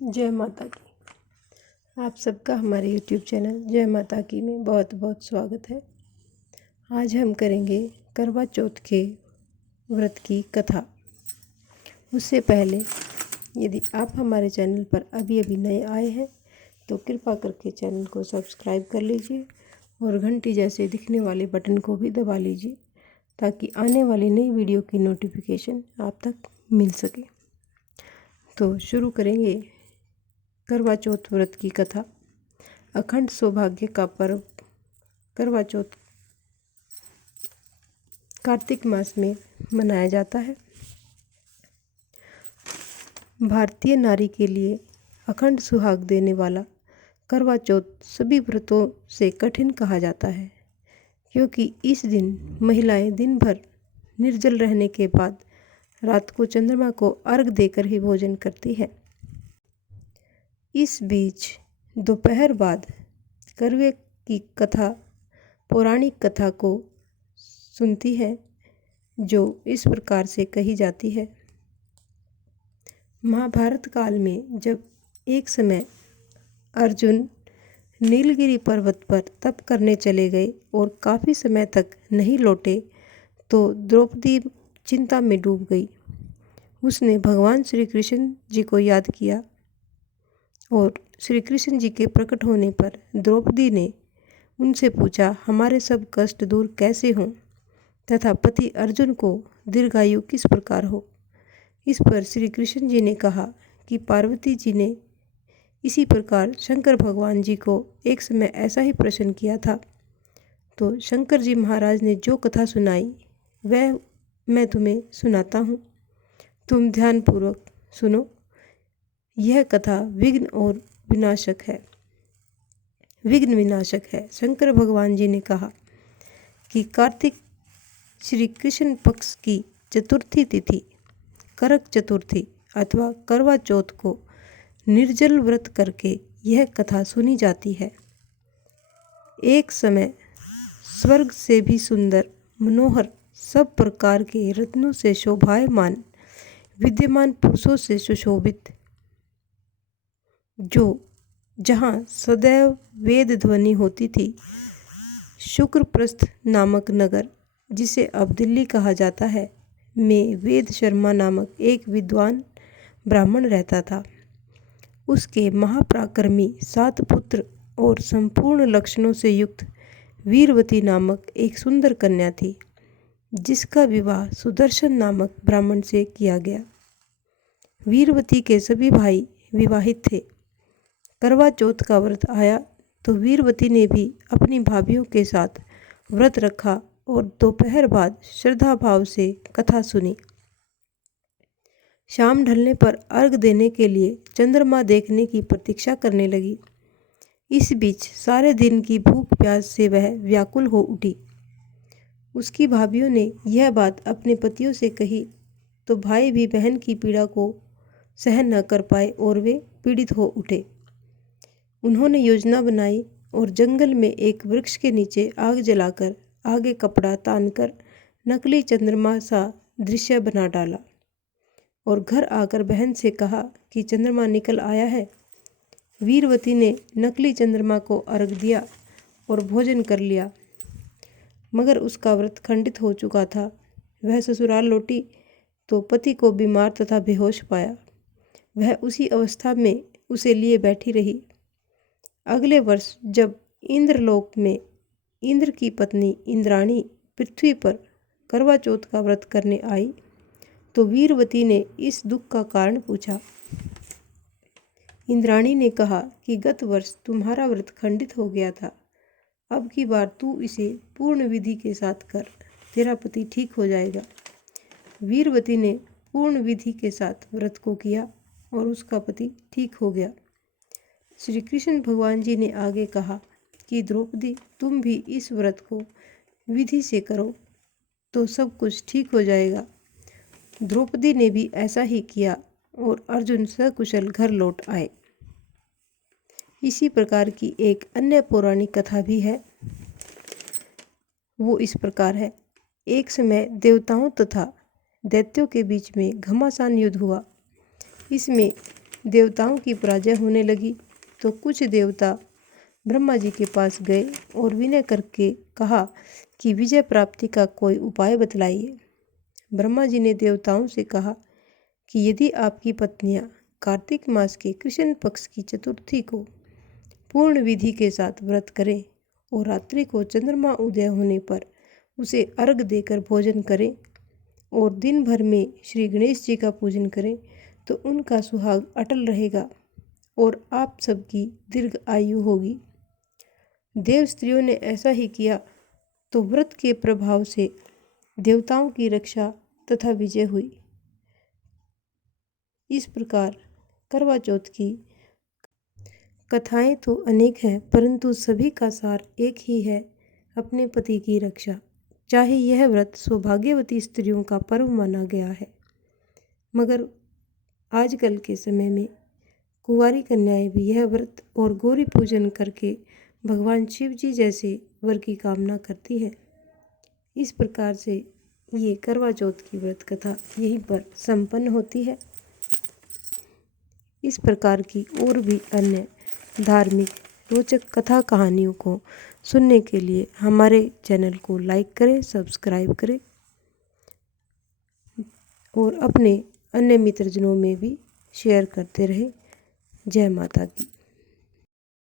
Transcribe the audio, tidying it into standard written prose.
जय माता की। आप सबका हमारे YouTube चैनल जय माता की में बहुत बहुत स्वागत है। आज हम करेंगे करवा चौथ के व्रत की कथा। उससे पहले यदि आप हमारे चैनल पर अभी अभी नए आए हैं तो कृपा करके चैनल को सब्सक्राइब कर लीजिए और घंटी जैसे दिखने वाले बटन को भी दबा लीजिए ताकि आने वाली नई वीडियो की नोटिफिकेशन आप तक मिल सके। तो शुरू करेंगे करवा चौथ व्रत की कथा। अखंड सौभाग्य का पर्व करवा चौथ कार्तिक मास में मनाया जाता है। भारतीय नारी के लिए अखंड सुहाग देने वाला करवा चौथ सभी व्रतों से कठिन कहा जाता है, क्योंकि इस दिन महिलाएं दिन भर निर्जल रहने के बाद रात को चंद्रमा को अर्घ देकर ही भोजन करती है। इस बीच दोपहर बाद करवे की कथा पौराणिक कथा को सुनती है, जो इस प्रकार से कही जाती है। महाभारत काल में जब एक समय अर्जुन नीलगिरी पर्वत पर तप करने चले गए और काफ़ी समय तक नहीं लौटे तो द्रौपदी चिंता में डूब गई। उसने भगवान श्री कृष्ण जी को याद किया और श्री कृष्ण जी के प्रकट होने पर द्रौपदी ने उनसे पूछा, हमारे सब कष्ट दूर कैसे हों तथा पति अर्जुन को दीर्घायु किस प्रकार हो। इस पर श्री कृष्ण जी ने कहा कि पार्वती जी ने इसी प्रकार शंकर भगवान जी को एक समय ऐसा ही प्रश्न किया था। तो शंकर जी महाराज ने जो कथा सुनाई वह मैं तुम्हें सुनाता हूँ, तुम ध्यानपूर्वक सुनो। यह कथा विघ्न विनाशक है। शंकर भगवान जी ने कहा कि कार्तिक श्री कृष्ण पक्ष की चतुर्थी तिथि करक चतुर्थी अथवा करवा चौथ को निर्जल व्रत करके यह कथा सुनी जाती है। एक समय स्वर्ग से भी सुंदर मनोहर सब प्रकार के रत्नों से शोभायमान विद्यमान पुरुषों से सुशोभित, जो जहाँ सदैव वेद ध्वनि होती थी, शुक्रप्रस्थ नामक नगर, जिसे अब दिल्ली कहा जाता है, में वेद शर्मा नामक एक विद्वान ब्राह्मण रहता था। उसके महापराक्रमी 7 पुत्र और संपूर्ण लक्षणों से युक्त वीरवती नामक एक सुंदर कन्या थी, जिसका विवाह सुदर्शन नामक ब्राह्मण से किया गया। वीरवती के सभी भाई विवाहित थे। करवा चौथ का व्रत आया तो वीरवती ने भी अपनी भाभियों के साथ व्रत रखा और दोपहर बाद श्रद्धा भाव से कथा सुनी। शाम ढलने पर अर्घ देने के लिए चंद्रमा देखने की प्रतीक्षा करने लगी। इस बीच सारे दिन की भूख प्यास से वह व्याकुल हो उठी। उसकी भाभियों ने यह बात अपने पतियों से कही तो भाई भी बहन की पीड़ा को सहन न कर पाए और वे पीड़ित हो उठे। उन्होंने योजना बनाई और जंगल में एक वृक्ष के नीचे आग जलाकर आगे कपड़ा तानकर नकली चंद्रमा सा दृश्य बना डाला और घर आकर बहन से कहा कि चंद्रमा निकल आया है। वीरवती ने नकली चंद्रमा को अर्घ दिया और भोजन कर लिया, मगर उसका व्रत खंडित हो चुका था। वह ससुराल लौटी तो पति को बीमार तथा बेहोश पाया। वह उसी अवस्था में उसे लिए बैठी रही। अगले वर्ष जब इंद्रलोक में इंद्र की पत्नी इंद्राणी पृथ्वी पर करवा चौथ का व्रत करने आई तो वीरवती ने इस दुख का कारण पूछा। इंद्राणी ने कहा कि गत वर्ष तुम्हारा व्रत खंडित हो गया था, अब की बार तू इसे पूर्ण विधि के साथ कर, तेरा पति ठीक हो जाएगा। वीरवती ने पूर्ण विधि के साथ व्रत को किया और उसका पति ठीक हो गया। श्री कृष्ण भगवान जी ने आगे कहा कि द्रौपदी, तुम भी इस व्रत को विधि से करो तो सब कुछ ठीक हो जाएगा। द्रौपदी ने भी ऐसा ही किया और अर्जुन सकुशल घर लौट आए। इसी प्रकार की एक अन्य पौराणिक कथा भी है। वो इस प्रकार है। एक समय देवताओं तथा दैत्यों के बीच में घमासान युद्ध हुआ। इसमें देवताओं की पराजय होने लगी तो कुछ देवता ब्रह्मा जी के पास गए और विनय करके कहा कि विजय प्राप्ति का कोई उपाय बतलाइए। ब्रह्मा जी ने देवताओं से कहा कि यदि आपकी पत्नियां कार्तिक मास के कृष्ण पक्ष की चतुर्थी को पूर्ण विधि के साथ व्रत करें और रात्रि को चंद्रमा उदय होने पर उसे अर्घ देकर भोजन करें और दिन भर में श्री गणेश जी का पूजन करें तो उनका सुहाग अटल रहेगा और आप सबकी दीर्घ आयु होगी। देव स्त्रियों ने ऐसा ही किया तो व्रत के प्रभाव से देवताओं की रक्षा तथा विजय हुई। इस प्रकार करवा चौथ की कथाएं तो अनेक हैं, परंतु सभी का सार एक ही है, अपने पति की रक्षा। चाहे यह व्रत सौभाग्यवती स्त्रियों का पर्व माना गया है, मगर आजकल के समय में कुंवारी कन्याएं भी यह व्रत और गौरी पूजन करके भगवान शिव जी जैसे वर की कामना करती है। इस प्रकार से ये करवा चौथ की व्रत कथा यहीं पर संपन्न होती है। इस प्रकार की और भी अन्य धार्मिक रोचक कथा कहानियों को सुनने के लिए हमारे चैनल को लाइक करें, सब्सक्राइब करें और अपने अन्य मित्रजनों में भी शेयर करते रहें। जय माता की।